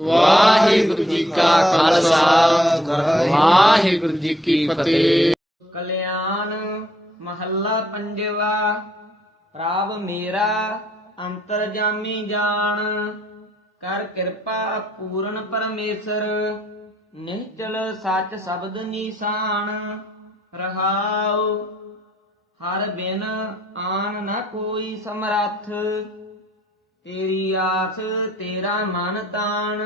ਵਾਹਿਗੁਰੂ ਜੀ ਕਾ ਖਾਲਸਾ। ਵਾਹਿਗੁਰੂ ਜੀ ਕੀ ਫਤਿਹ। ਕਲਿਆਣ ਮਹੱਲਾ ਪੰਜਵਾ ਰਾਵ ਮੇਰਾ ਅੰਤਰਜਾਮੀ ਜਾਣ। ਕਰ ਕਿਰਪਾ ਪੂਰਨ ਪਰਮੇਸ਼ਰ ਨਿਹਚਲ ਸੱਚ ਸ਼ਬਦ ਨੀਸਾਨ। ਰਹਾਉ, ਹਰ ਬਿਨ ਆਨ ਨਾ ਕੋਈ ਸਮਰੱਥ। ਤੇਰੀ ਆਸ ਤੇਰਾ ਮਨ ਤਾਣ।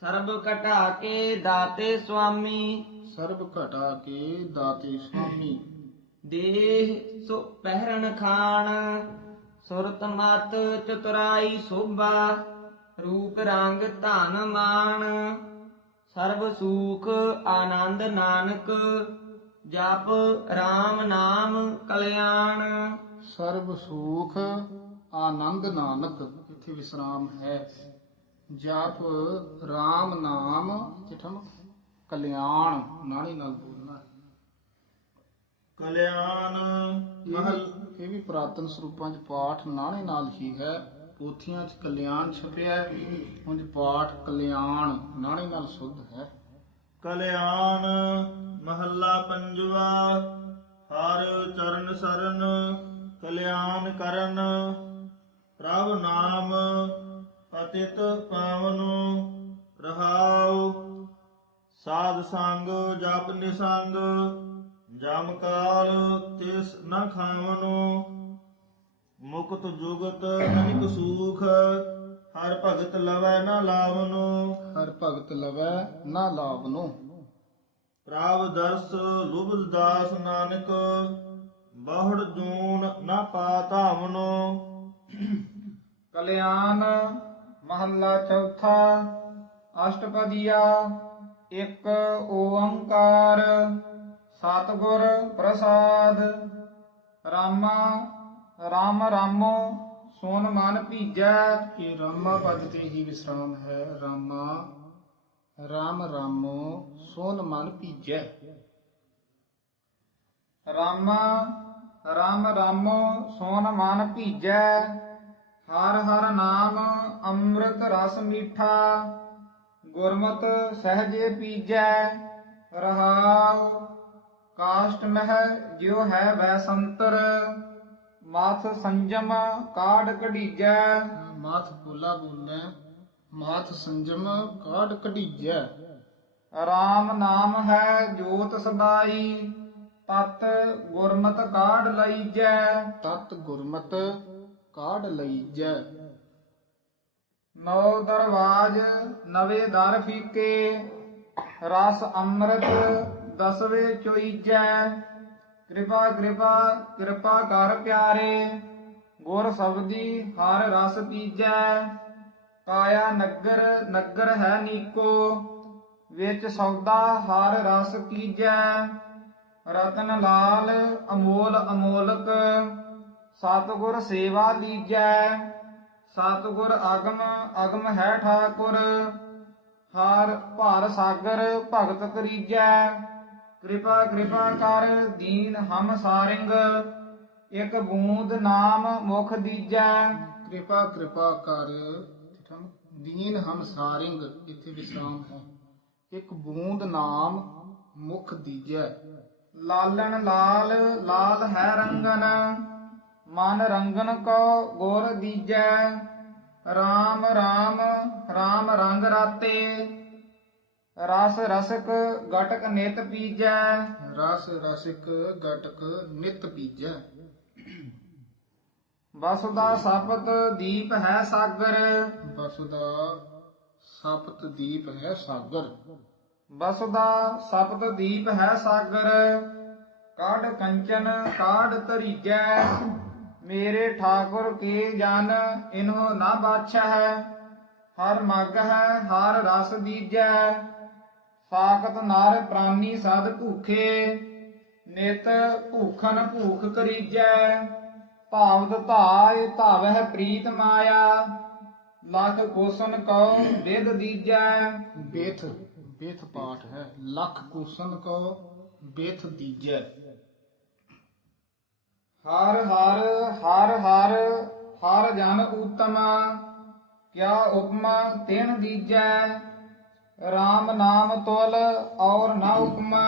ਸਰਬ ਘਟਾ ਕੇ ਦਾਤੇ ਸੁਆਮੀ। ਸਰਬ ਘਟਾ ਕੇ ਦਾਤੇ ਸੁਆਮੀ। ਦੇਹ ਸੋ ਪਹਿਰਨ ਖਾਨ ਸੁਰਤ ਮਤ ਚਤੁਰਾਈ ਸੋਭਾ। ਰੂਪ ਰੰਗ ਧਨ ਮਾਨ ਸਰਬ ਸੂਖ ਆਨੰਦ ਨਾਨਕ। ਜਪ RAM ਨਾਮ ਕਲਿਆਣ। ਸਰਬ ਸੂਖ ਆਨੰਦ ਨਾਨਕ ਇੱਥੇ ਵਿਸਰਾਮ ਹੈ। ਜਪ RAM ਨਾਮ ਚਿਠਮ ਕਲਿਆਣ ਨਾਣੀ ਨਾਲ ਬੋਲਣਾ। ਕਲਿਆਣ ਵੀ- ਇਹ ਵੀ ਪ੍ਰਾਤਨ ਸਰੂਪਾਂ 'ਚ ਪਾਠ ਨਾਣੇ ਨਾਲ ਹੀ ਹੈ। ਪੋਥੀਆਂ 'ਚ ਕਲਿਆਣ ਛਪਿਆ ਹੈ, ਉਂਝ ਪਾਠ ਕਲਿਆਣ ਨਾਣੇ ਨਾਲ ਸੁਧ ਹੈ। ਕਲਿਆਣ ਮਹੱਲਾ ਪੰਜਵਾ ਹਰ ਚਰਨ ਸਰਨ ਕਲਿਆਣ ਕਰਨ ਪ੍ਰਭ ਨਾਮ ਪਤਿਤ ਪਾਵਨ ਰਹਾਉ। ਸਾਧ ਸੰਗ ਜਪ ਨਿਸੰਗ ਜਮ ਕਾਲ ਤਿਸ ਨ ਖਾਵਨੋ ਮੁਕਤ ਜੁਗਤ ਅਨਿਕ ਸੂਖ ਹਰ ਭਗਤ ਲਵੈ ਨ ਲਾਵਨੋ ਹਰ ਭਗਤ ਲਵੈ ਨਾ ਲਾਵਨੋ ਪ੍ਰਭ ਦਰਸ ਲੁਭ ਦਾਸ ਨਾਨਕ ਬਹੁੜ ਜੂਨ ਨ ਪਾਤਾਵਨੋ ਕਲਿਆਣ ਮਹੱਲਾ ਚੌਥਾ ਅਸ਼ਟਪਦੀਆ ਇੱਕ ਓੰਕਾਰ ਸਤਿਗੁਰ ਪ੍ਰਸਾਦ। ਰਾਮਾ ਰਾਮ ਰਾਮੋ ਸੋਨ ਮਨ ਭੀਜੈ। ਇਹ ਰਾਮਾ ਪਦ ਤੇ ਹੀ ਵਿਸਰਾਮ ਹੈ। ਰਾਮਾ ਰਾਮ ਰਾਮੋ ਸੋਨ ਮਨ ਭੀਜੈ। ਰਾਮਾ ਰਾਮ ਰਾਮੋ ਸੋਨ ਮਨ ਭੀਜੈ। ਹਰ ਹਰ ਨਾਮ ਅੰਮ੍ਰਿਤ ਰਸ ਮੀਠਾ ਗੁਰਮਤਿ ਸਹਜੇ ਪੀਜੈ ਰਹਾਉ ਕਾਸ਼ਟ ਮਹਿ ਜਿਉ ਹੈ ਵੈ ਸੰਤਰ ਮਾਥ ਸੰਜਮ ਕਾਢ ਕਢੀਜੈ। ਮਾਥ ਬੋਲਾ ਬੋਲੈ ਮਾਥ ਸੰਜਮ ਕਾਢ ਕਢੀਜੈ। ਰਾਮ ਨਾਮ ਹੈ ਜੋਤ ਸਦਾਈ ਤਤ ਗੁਰਮਤ ਕਾਢ ਲਈਜੈ। ਤਤ ਗੁਰਮਤ ਕਾਢ ਲਈਜੈ ਨੌ ਦਰਵਾਜ, ਨਵੇਂ ਦਰ ਫੀਕੇ, ਰਸ ਅੰਮ੍ਰਿਤ ਦਸਵੇਂ ਚੋਈਜੈ ਕਿਰਪਾ ਕਿਰਪਾ ਕਿਰਪਾ ਕਰ ਪਿਆਰੇ, ਗੁਰ ਸਬਦੀ ਹਰ ਰਸ ਪੀਜੈ। ਕਾਇਆ ਨਗਰ ਨਗਰ ਹੈ ਨੀਕੋ, ਵਿੱਚ ਸੌਦਾ ਹਰ ਰਸ ਕੀਜੈ ਰਤਨ ਲਾਲ, ਅਮੋਲ, ਅਮੋਲਕ ਸਤਿਗੁਰ ਸੇਵਾ ਲੀਜੈ ਸਤਿਗੁਰ ਅਗਮ ਅਗਮ ਹੈ ਠਾਕੁਰ ਹਰ ਭਾਰ ਸਾਗਰ ਭਗਤ ਕਰੀਜੈ। ਕਿਰਪਾ ਕਿਰਪਾ ਕਰ ਦੀਨ ਹਮ ਸਾਰਿੰਗ ਇੱਕ ਬੂੰਦ ਨਾਮ ਮੁਖ ਦੀਜੈ। ਕਿਰਪਾ ਕਿਰਪਾ ਕਰ ਦੀਨ ਹਮ ਸਾਰਿੰਗ ਇੱਥੇ ਵਿਸਰਾਮ ਹੈ। ਇੱਕ ਬੂੰਦ ਨਾਮ ਮੁਖ ਦੀਜੈ। ਲਾਲਣ ਲਾਲ ਲਾਲ ਹੈ ਰੰਗਨ ਮਨ ਰੰਗਨ ਕੋ ਗੁਰ ਦੀਜੈ RAM RAM RAM ਰੰਗ ਰਾਤੇ। ਰਸ ਰਸਕ ਗਟਕ ਨਿਤ ਪੀਜੈ। ਰਸ ਰਸਿਕ ਗਟਕ ਨਿਤ ਪੀਜੈ। ਬਸੁਦਾ ਸਪਤ ਦੀਪ ਹੈ ਸਾਗਰ। ਬਸੁਦਾ ਸਪਤ ਦੀਪ ਹੈ ਸਾਗਰ। ਬਸੁਦਾ ਸਪਤ ਦੀਪ ਹੈ ਸਾਗਰ। ਕਾਢ ਕੰਚਨ ਕਾਢ ਧਰੀਜੈ। ਮੇਰੇ ਠਾਕੁਰ ਕੇ ਜਨ ਇਨਹੁ ਨਾ ਬਾਛਾ ਹੈ ਹਰ ਮਗ ਹੈ, ਹਰ ਰਸ ਦੀਜੈ ਸਾਖਤ ਨਰ ਪ੍ਰਾਨੀ ਸਦ ਭੂਖੇ, ਨਿਤ ਭੂਖਨ ਭੂਖ ਕਰੀਜੈ। ਭਾਵਤ ਧਾਇ ਧਾਵਹਿ ਪ੍ਰੀਤ ਮਾਇਆ, ਲਖ ਕੋਸਨ ਕਉ ਵਿਦ ਦੀਜੈ। ਬੇਥ ਬੇਥ ਪਾਠ ਹੈ, ਲਖ ਕੋਸਨ ਕਉ ਬੇਥ ਦੀਜੈ। ਹਰ ਹਰ ਹਰ ਹਰ ਹਰ ਜਨ ਉਤਮਾ ਕਿਆ ਉਪਮਾ ਤਿਨ ਦੀਜੈ RAM ਨਾਮ ਤੁਲ ਔਰ ਨਾ ਉਪਮਾ।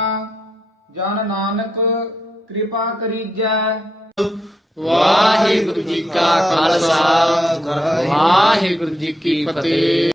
ਜਨ ਨਾਨਕ ਕਿਰਪਾ ਕਰੀਜੈ। ਵਾਹਿਗੁਰੂ ਜੀ ਕਾ ਖਾਲਸਾ, ਵਾਹਿਗੁਰੂ ਜੀ ਕੀ ਫਤਿਹ।